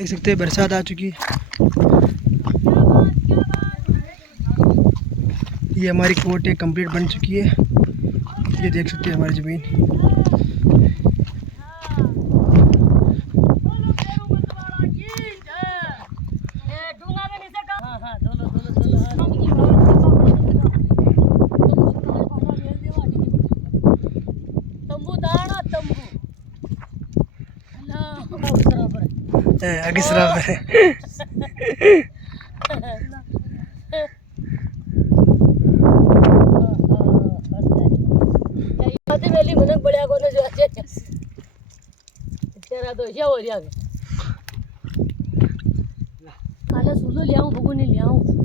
देख सकते हैं बरसात आ चुकी है। ये हमारी कोट कंप्लीट बन चुकी है। ये देख सकते हैं हमारी ज़मीन। आगे सराब है। वेली मनक बढ़िया कोने जो अच्छे तेरा तो क्या हो रहा है काले सुलो ले आऊं भगो नहीं ले आऊं